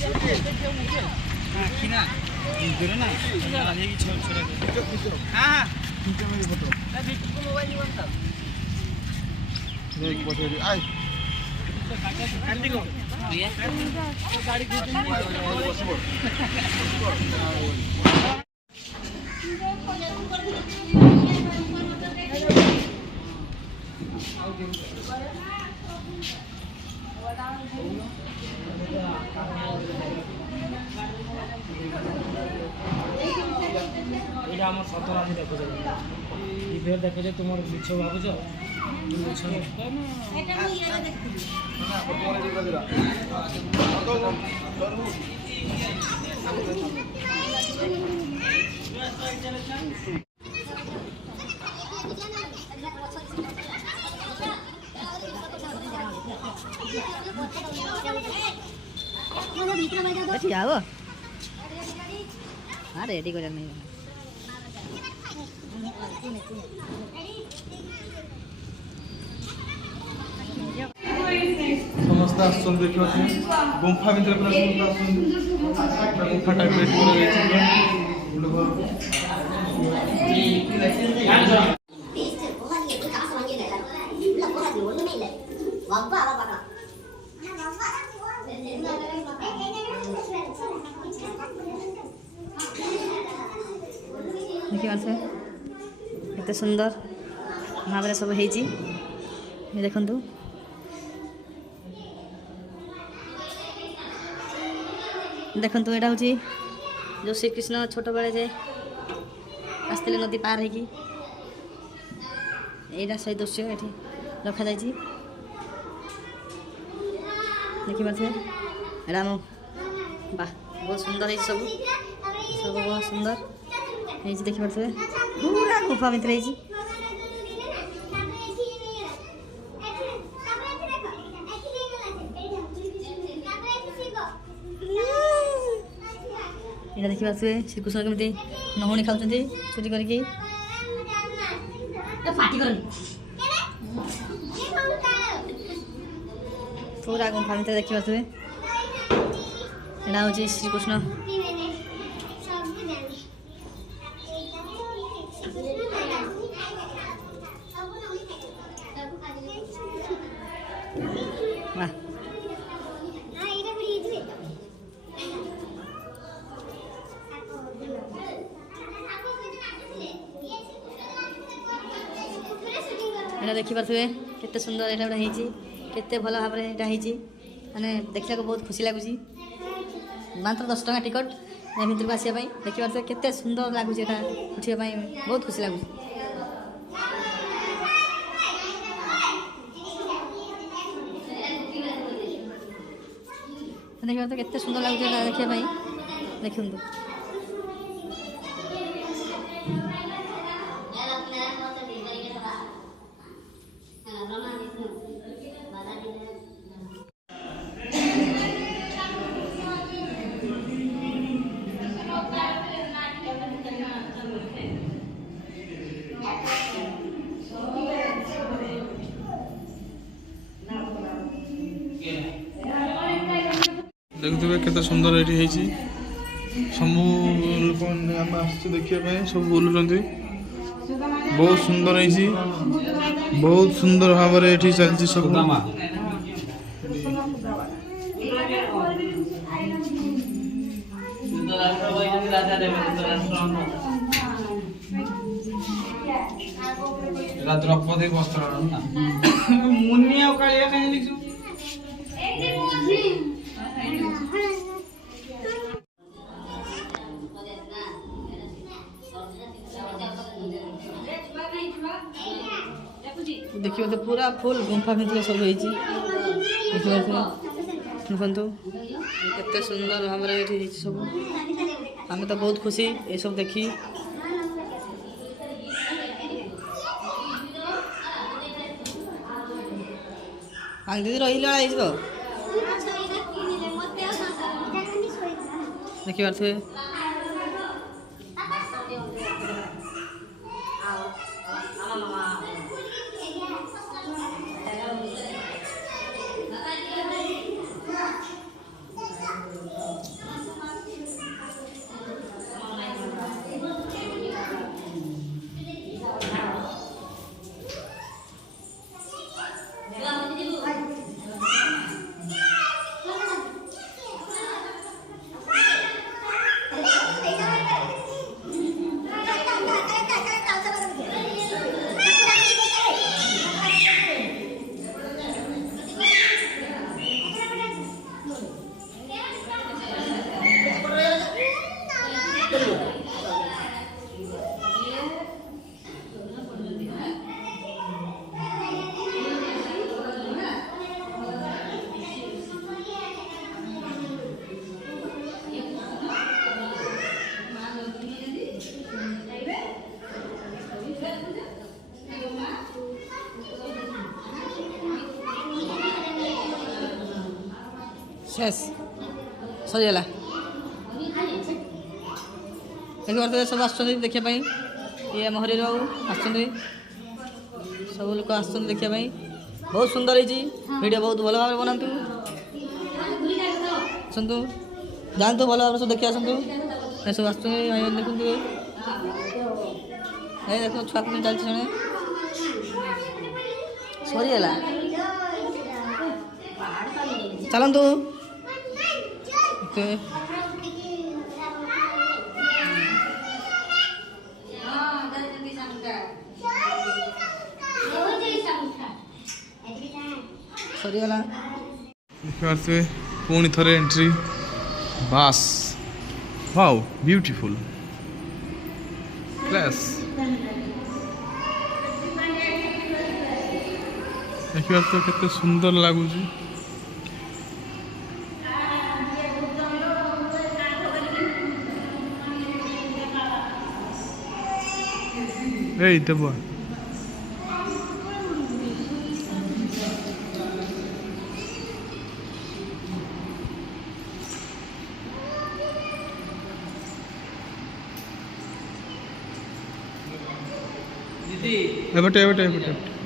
खीना इधर ना ये की छोटा हां खींचो मेरी फोटो मैं बिट्टू को मोबाइल नहीं बनता एक बजे आई काटी को ये गाड़ी আমার সতরাতে দেখো ইভের দেখো যে তোমার মিছ ভাবুছ মিছ এটা মই ইয়া দেখছি না ফটো দিবা দিরা પછી આવો હા રેડી કરે નહીં समस्त आसन देखिए गुंफा भीतर पूरा समस्त आसन गुंफा टाइप रेड कर देखिए एत सुंदर भाव सब हो देखु देखु यहाँ हूँ जो श्रीकृष्ण छोट बेले जे आसते नदी पार होगी यहाँ से दृश्य ये रखा देखी पारे राम वाह बहुत सुंदर है सब सब बहुत सुंदर है देखी पारे पूरा गुफा भितर है यहाँ देखी पारे श्रीकृष्ण केमती नहुणी खाऊँ चोरी करके पूरा गुंफा भितर देखी पारे यहाँ हूँ श्रीकृष्ण वाह यहाँ देखी पारे केते सुंदर यहाँ गोटे होते भल भाव में यहाँ माने देखा बहुत खुशी लगुच मात्र 10 टका टिकट या भितर को आसापी देखी पारे केते सुंदर लगुच उठापी बहुत खुशी लगुच देखिए तो केते सुंदर लगुच देखापी देखु देखुए केते सुंदर ये सब लोक आम आस देखा सब बुलूँ बहुत सुंदर है बहुत सुंदर भाव में ये चलती सब द्रौपदी वस्त्र मुनिया कालिया कहीं लिखू देखिए तो पूरा फुल गुंफा भितर सब हो देखु केते सुंदर भाव में सब आम तो बहुत खुशी ये सब देखी दीदी रही देखी पारे शेष सरीगला देखिए सब आस देखा ये आम हरि बाबू आस सब लोग आस देखा बहुत सुंदर है वीडियो बहुत भल भाव बनातु आसतु जातु भल भाव सब देखिए आसतु सब आस देखु देख छुआ को चलती जड़े सरीगला चलतु सरीगला देखिए पुणी थरे एंट्री बास वाओ ब्यूटीफुल क्लास देखिए तो केते सुंदर लगुच देव एबटे